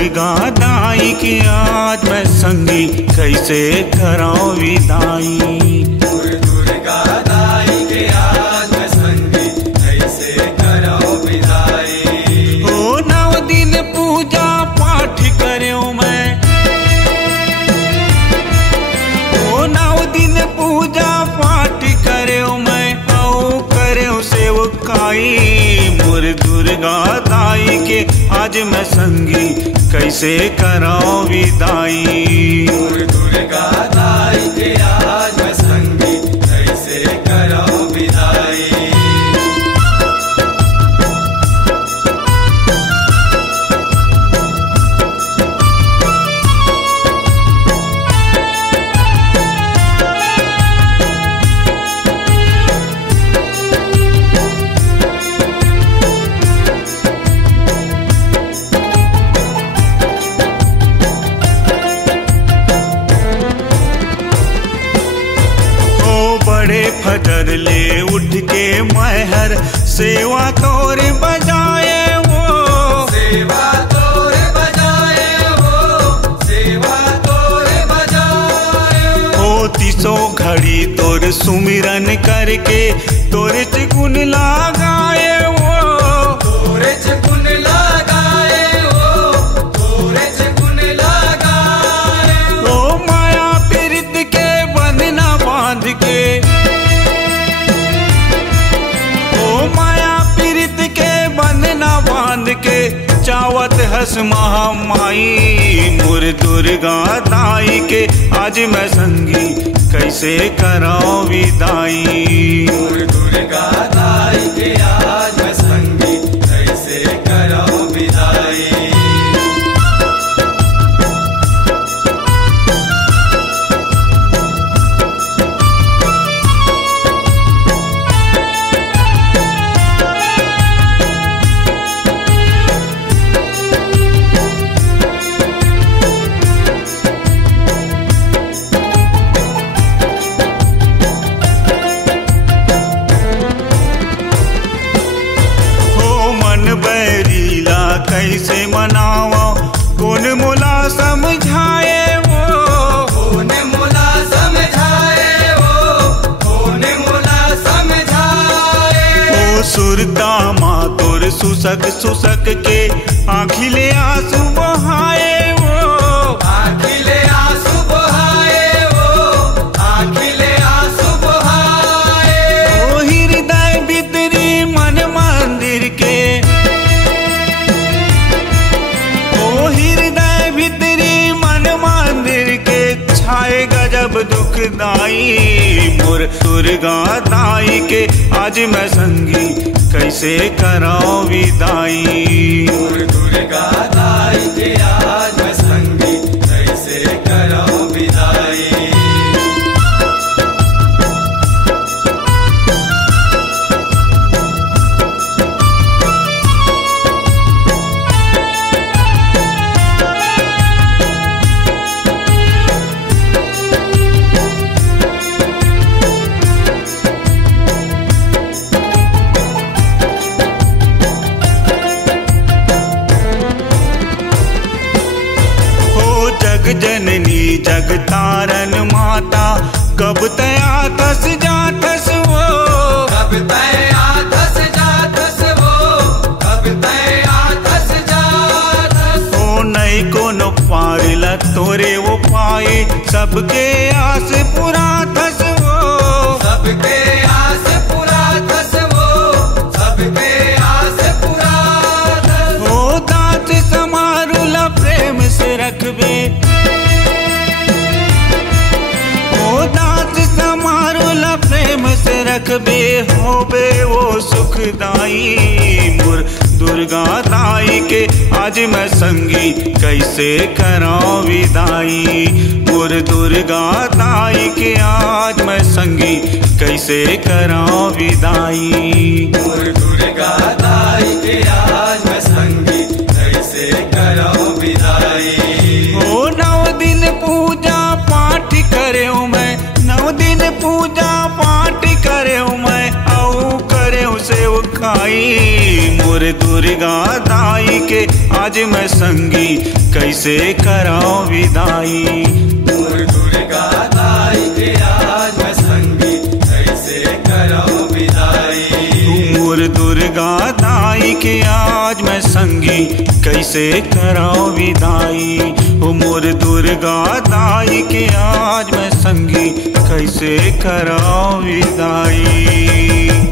दुर्गा दाई की आज मैं संगी कैसे कराऊं विदाई। दुर्गा दाई के आज मैं संगी कैसे कराऊं विदाई। ओ 9 दिन पूजा पाठ करूं मैं, ओ 9 दिन पूजा पाठ करूं मैं, औ करूं सेवकाई। मोर दुर्गा दाई के आज मैं संगी कैसे कराऊं विदाई। दुर्गा दाई के आज मैं संगी कैसे कराऊं विदाई। फजर ले उठ के महर सेवा तोर बजाए वो, सेवा तोर बजाए वो, सेवा तोर बजाए वो। 300 घड़ी तोर सुमिरन करके तोर गुण लगाए वो, तोर गुण लगाए वो, तोर गुण लगाए वो। माया पीरित के बंधना बांध के, के चावत हस महामाई। मोर दुर्गा दाई के आज मैं संगी कैसे कराऊं विदाई। दुर्गा दाई के आज मैं संगी कैसे कराऊं विदाई। कैसे मनावा कौन मोला समझाए वो, कौन मोला समझाए वो, कौन मोला समझाए ओ। सुरता माँ तोर सुसक सुसक के आँखिले आंसू बहाए वो, आँखिले आंसू बहाए वो, आँखिले आंसू बहाए ओ। हृदय भीतरी मन मंदिर के, हृदय भीतरी मन मंदिर के छाए गजब दुखदाई। मोर दुर्गा दाई के आज मैं संगी कैसे कराऊं विदाई। दुर्गा दाई के आज मैं संगी कैसे कराऊं विदाई। जननी जग तारन माता कब तया थस जाथस वो, कब तया थस जाथस वो, कब तया थस जाथस ओ। नहीं कोनो पारिला तोरे वो पाए सबके आस पूरा थस वो, सबके आस पूरा थस वो, सबके आस पूरा थस ओ। दांत समारूला प्रेम से रखबे, दांत समारूला प्रेम से रखबे होबे वो सुखदाई। मोर दुर्गा दाई के आज मैं संगी कैसे कराऊं विदाई। मोर दुर्गा दाई के आज मैं संगी कैसे कराऊं विदाई। मोर दुर्गा दाई के आज मैं संगी कैसे कराऊं विदाई। ओ 9 दिन पूजा पाठ करूं मैं, 9 दिन पूजा पाठ करूं मैं, औ करूं सेवकाई। मोर दुर्गा दाई के आज मैं संगी कैसे कराऊं विदाई। मोर दुर्गा दाई के आज मैं संगी कैसे कराऊं विदाई। मोर दुर्गा दाई के आज मैं संगी कैसे कराऊं विदाई। ओ मोर दुर्गा दाई के आज मैं संगी कैसे कराऊं विदाई।